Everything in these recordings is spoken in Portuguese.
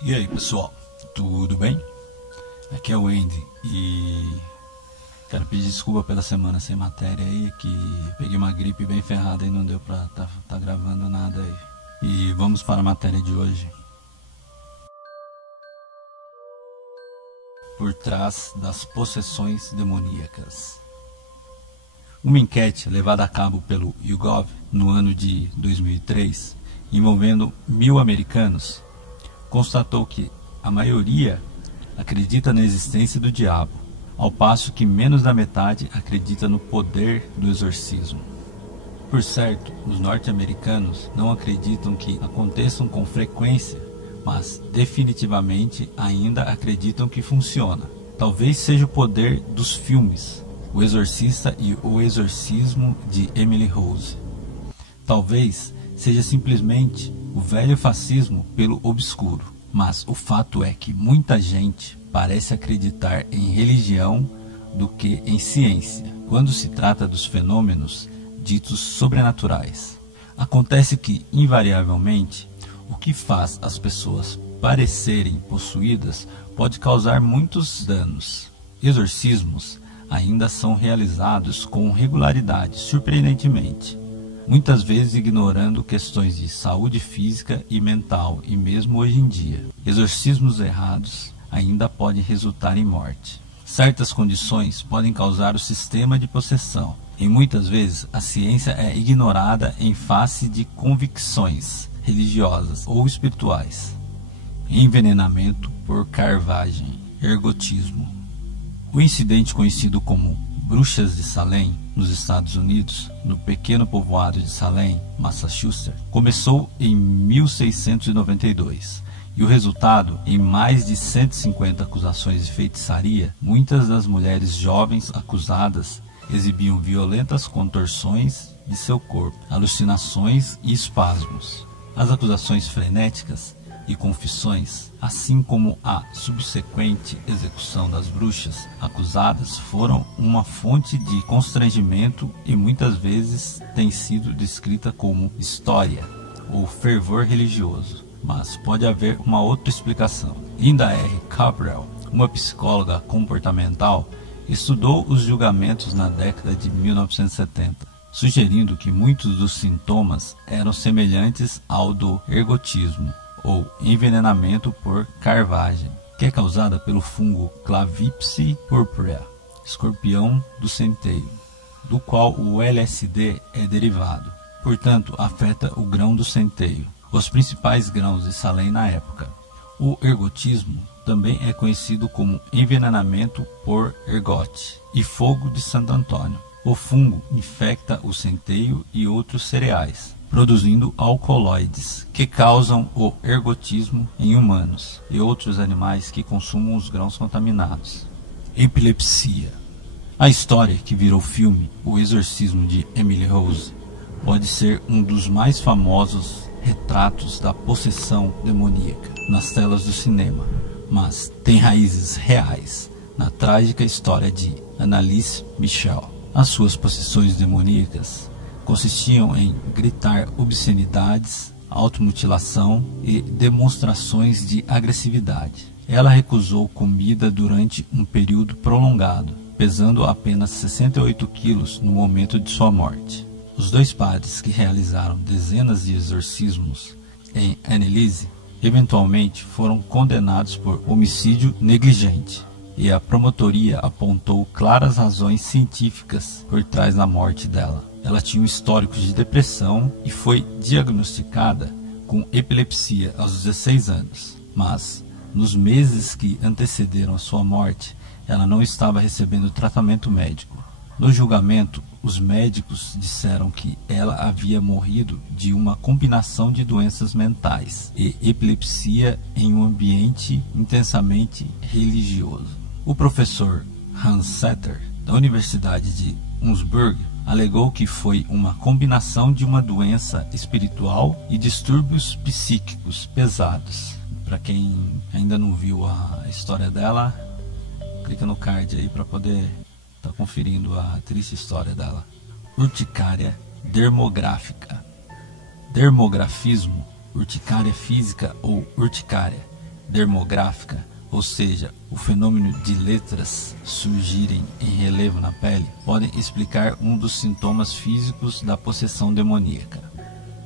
E aí pessoal, tudo bem? Aqui é o Andy e quero pedir desculpa pela semana sem matéria aí, que peguei uma gripe bem ferrada e não deu pra tá gravando nada aí. E vamos para a matéria de hoje. Por trás das possessões demoníacas. Uma enquete levada a cabo pelo YouGov no ano de 2003, envolvendo 1.000 americanos, constatou que a maioria acredita na existência do diabo, ao passo que menos da metade acredita no poder do exorcismo. Por certo, os norte-americanos não acreditam que aconteçam com frequência, mas definitivamente ainda acreditam que funciona. Talvez seja o poder dos filmes O Exorcista e O Exorcismo de Emily Rose. Talvez seja simplesmente o velho fascismo pelo obscuro, mas o fato é que muita gente parece acreditar em religião do que em ciência, quando se trata dos fenômenos ditos sobrenaturais. Acontece que, invariavelmente, o que faz as pessoas parecerem possuídas pode causar muitos danos. Exorcismos ainda são realizados com regularidade, surpreendentemente, muitas vezes ignorando questões de saúde física e mental, e mesmo hoje em dia, exorcismos errados ainda podem resultar em morte. Certas condições podem causar o sistema de possessão, e muitas vezes a ciência é ignorada em face de convicções religiosas ou espirituais. Envenenamento por carvagem, ergotismo. O incidente conhecido como Bruxas de Salem, nos Estados Unidos, no pequeno povoado de Salem, Massachusetts, começou em 1692 e o resultado em mais de 150 acusações de feitiçaria. Muitas das mulheres jovens acusadas exibiam violentas contorções de seu corpo, alucinações e espasmos. As acusações frenéticas e confissões, assim como a subsequente execução das bruxas acusadas, foram uma fonte de constrangimento e muitas vezes tem sido descrita como história ou fervor religioso. Mas pode haver uma outra explicação. Linda R. Cabral, uma psicóloga comportamental, estudou os julgamentos na década de 1970, sugerindo que muitos dos sintomas eram semelhantes ao do ergotismo, ou envenenamento por carvagem, que é causada pelo fungo Clavipse purpurea, escorpião do centeio, do qual o LSD é derivado. Portanto, afeta o grão do centeio, os principais grãos de Salem na época. O ergotismo também é conhecido como envenenamento por ergote e fogo de Santo Antônio. O fungo infecta o centeio e outros cereais, produzindo alcaloides que causam o ergotismo em humanos e outros animais que consumam os grãos contaminados. Epilepsia. A história que virou filme, O Exorcismo de Emily Rose, pode ser um dos mais famosos retratos da possessão demoníaca nas telas do cinema, mas tem raízes reais na trágica história de Annalise Michel. As suas possessões demoníacas consistiam em gritar obscenidades, automutilação e demonstrações de agressividade. Ela recusou comida durante um período prolongado, pesando apenas 68 quilos no momento de sua morte. Os dois padres que realizaram dezenas de exorcismos em Annalise eventualmente foram condenados por homicídio negligente, e a promotoria apontou claras razões científicas por trás da morte dela. Ela tinha um histórico de depressão e foi diagnosticada com epilepsia aos 16 anos, mas nos meses que antecederam a sua morte, ela não estava recebendo tratamento médico. No julgamento, os médicos disseram que ela havia morrido de uma combinação de doenças mentais e epilepsia em um ambiente intensamente religioso. O professor Hans Setter, da Universidade de Innsbruck, alegou que foi uma combinação de uma doença espiritual e distúrbios psíquicos pesados. Para quem ainda não viu a história dela, clica no card aí para poder está conferindo a triste história dela. Urticária dermográfica. Dermografismo, urticária física ou urticária dermográfica, ou seja, o fenômeno de letras surgirem em relevo na pele, podem explicar um dos sintomas físicos da possessão demoníaca.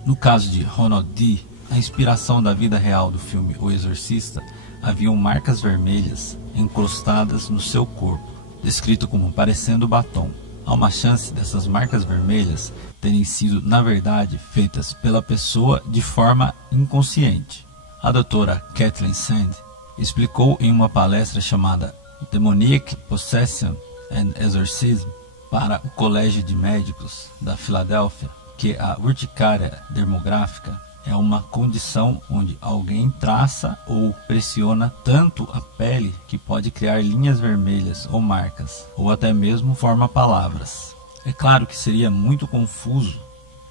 No caso de Ronald D., a inspiração da vida real do filme O Exorcista, haviam marcas vermelhas encrostadas no seu corpo, descrito como parecendo batom. Há uma chance dessas marcas vermelhas terem sido, na verdade, feitas pela pessoa de forma inconsciente. A doutora Kathleen Sand explicou em uma palestra chamada Demonic Possession and Exorcism para o Colégio de Médicos da Filadélfia que a urticária dermográfica é uma condição onde alguém traça ou pressiona tanto a pele que pode criar linhas vermelhas ou marcas, ou até mesmo forma palavras. É claro que seria muito confuso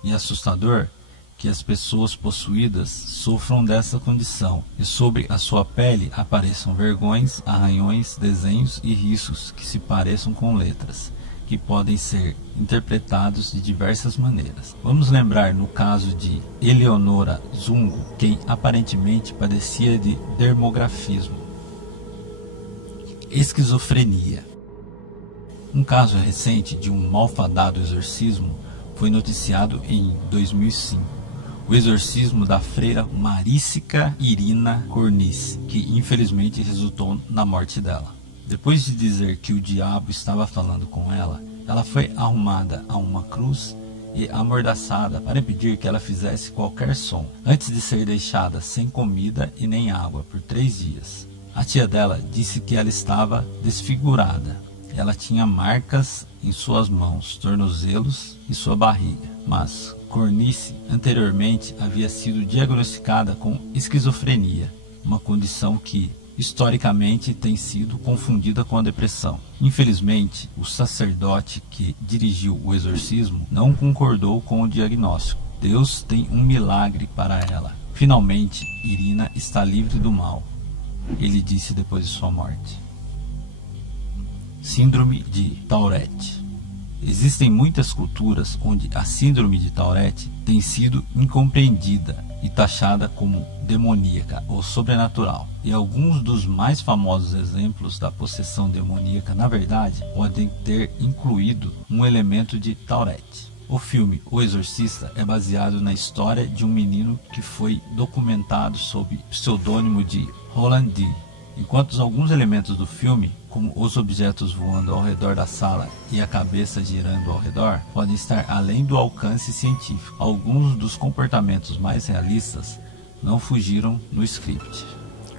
e assustador que as pessoas possuídas sofram dessa condição e sobre a sua pele apareçam vergões, arranhões, desenhos e riscos que se pareçam com letras, que podem ser interpretados de diversas maneiras. Vamos lembrar no caso de Eleonora Zungo, quem aparentemente padecia de dermografismo. Esquizofrenia. Um caso recente de um malfadado exorcismo foi noticiado em 2005. O exorcismo da freira Marícica Irina Cornice, que infelizmente resultou na morte dela. Depois de dizer que o diabo estava falando com ela, ela foi arrumada a uma cruz e amordaçada para impedir que ela fizesse qualquer som, antes de ser deixada sem comida e nem água por 3 dias. A tia dela disse que ela estava desfigurada. Ela tinha marcas em suas mãos, tornozelos e sua barriga. Mas Cornice anteriormente havia sido diagnosticada com esquizofrenia, uma condição que historicamente tem sido confundida com a depressão. Infelizmente, o sacerdote que dirigiu o exorcismo não concordou com o diagnóstico. Deus tem um milagre para ela. Finalmente, Irina está livre do mal, ele disse depois de sua morte. Síndrome de Tourette. Existem muitas culturas onde a síndrome de Tourette tem sido incompreendida e taxada como demoníaca ou sobrenatural. E alguns dos mais famosos exemplos da possessão demoníaca, na verdade, podem ter incluído um elemento de Tourette. O filme O Exorcista é baseado na história de um menino que foi documentado sob pseudônimo de Roland D. Enquanto alguns elementos do filme, como os objetos voando ao redor da sala e a cabeça girando ao redor, podem estar além do alcance científico, alguns dos comportamentos mais realistas não fugiram no script.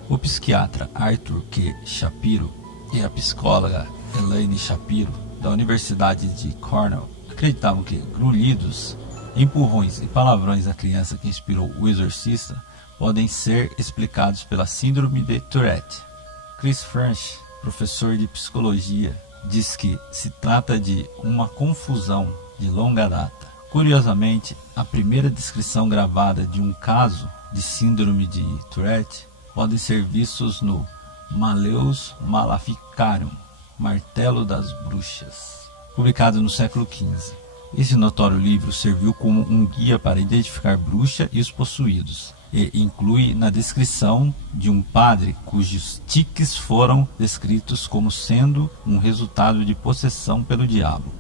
O psiquiatra Arthur Q. Shapiro e a psicóloga Elaine Shapiro, da Universidade de Cornell, acreditavam que grunhidos, empurrões e palavrões da criança que inspirou o exorcista podem ser explicados pela síndrome de Tourette. Chris French, professor de psicologia, diz que se trata de uma confusão de longa data. Curiosamente, a primeira descrição gravada de um caso de síndrome de Tourette podem ser vistos no Malleus Maleficarum, Martelo das Bruxas, publicado no século XV. Esse notório livro serviu como um guia para identificar bruxa e os possuídos, e inclui na descrição de um padre cujos tiques foram descritos como sendo um resultado de possessão pelo diabo.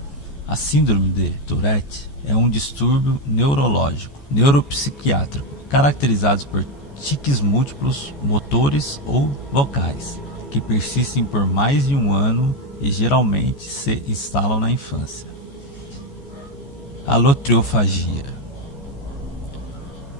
A síndrome de Tourette é um distúrbio neurológico, neuropsiquiátrico, caracterizado por tiques múltiplos, motores ou vocais, que persistem por mais de um ano e geralmente se instalam na infância. Alotriofagia.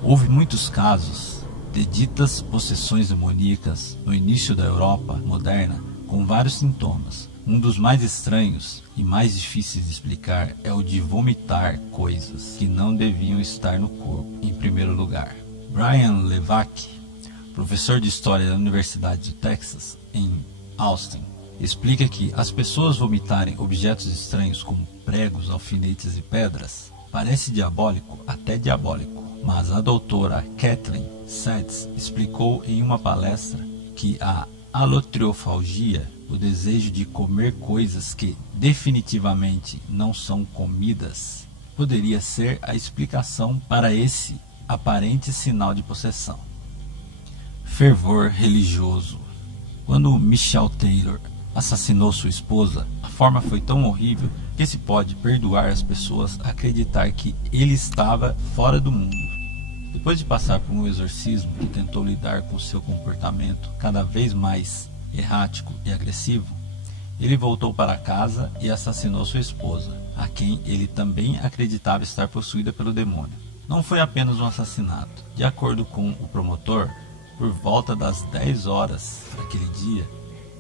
Houve muitos casos de ditas possessões demoníacas no início da Europa moderna, com vários sintomas. Um dos mais estranhos e mais difíceis de explicar é o de vomitar coisas que não deviam estar no corpo, em primeiro lugar. Brian Levack, professor de História da Universidade de Texas, em Austin, explica que as pessoas vomitarem objetos estranhos como pregos, alfinetes e pedras parece diabólico, até diabólico. Mas a doutora Kathleen Sand explicou em uma palestra que a alotriofagia, o desejo de comer coisas que definitivamente não são comidas, poderia ser a explicação para esse aparente sinal de possessão. Fervor religioso. Quando Michelle Taylor assassinou sua esposa, a forma foi tão horrível que se pode perdoar as pessoas acreditar que ele estava fora do mundo. Depois de passar por um exorcismo que tentou lidar com seu comportamento cada vez mais errático e agressivo, ele voltou para casa e assassinou sua esposa, a quem ele também acreditava estar possuída pelo demônio. Não foi apenas um assassinato. De acordo com o promotor, por volta das 10 horas daquele dia,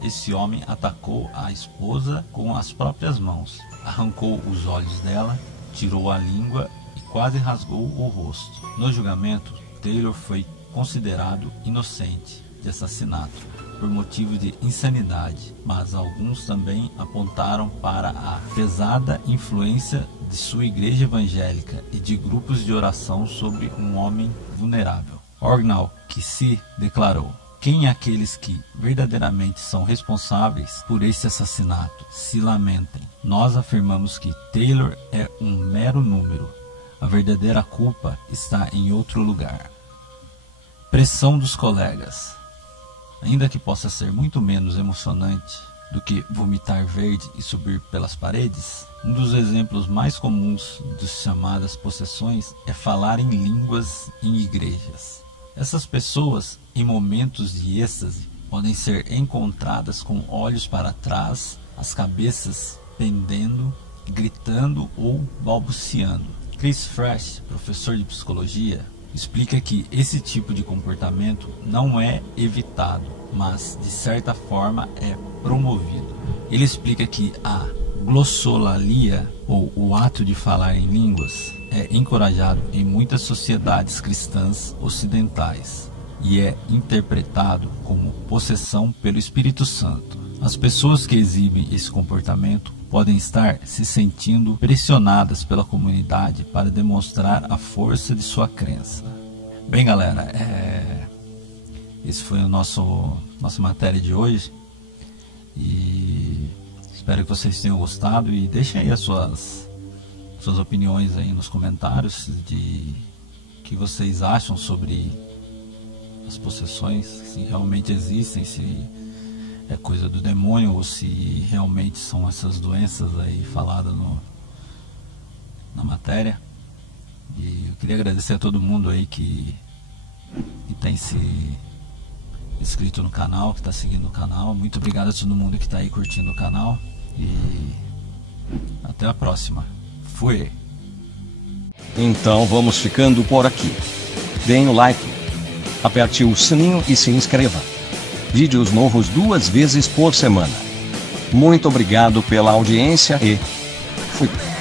esse homem atacou a esposa com as próprias mãos, arrancou os olhos dela, tirou a língua e quase rasgou o rosto. No julgamento, Taylor foi considerado inocente de assassinato por motivo de insanidade, mas alguns também apontaram para a pesada influência de sua igreja evangélica e de grupos de oração sobre um homem vulnerável. Orgnall Kissy declarou: quem aqueles que verdadeiramente são responsáveis por esse assassinato se lamentem. Nós afirmamos que Taylor é um mero número. A verdadeira culpa está em outro lugar. Pressão dos colegas. Ainda que possa ser muito menos emocionante do que vomitar verde e subir pelas paredes, um dos exemplos mais comuns de chamadas possessões é falar em línguas em igrejas. Essas pessoas, em momentos de êxtase, podem ser encontradas com olhos para trás, as cabeças pendendo, gritando ou balbuciando. Chris Fresh, professor de psicologia, explica que esse tipo de comportamento não é evitado, mas de certa forma é promovido. Ele explica que a glossolalia, ou o ato de falar em línguas, é encorajado em muitas sociedades cristãs ocidentais e é interpretado como possessão pelo Espírito Santo. As pessoas que exibem esse comportamento podem estar se sentindo pressionadas pela comunidade para demonstrar a força de sua crença. Bem, galera, esse foi nossa matéria de hoje e espero que vocês tenham gostado e deixem aí as suas opiniões aí nos comentários de que vocês acham sobre as possessões, se realmente existem, se é coisa do demônio ou se realmente são essas doenças aí faladas na matéria. E eu queria agradecer a todo mundo aí que tem se inscrito no canal, que está seguindo o canal. Muito obrigado a todo mundo que está aí curtindo o canal e até a próxima. Fui! Então vamos ficando por aqui. Deem o like, aperte o sininho e se inscreva. Vídeos novos 2 vezes por semana. Muito obrigado pela audiência e fui!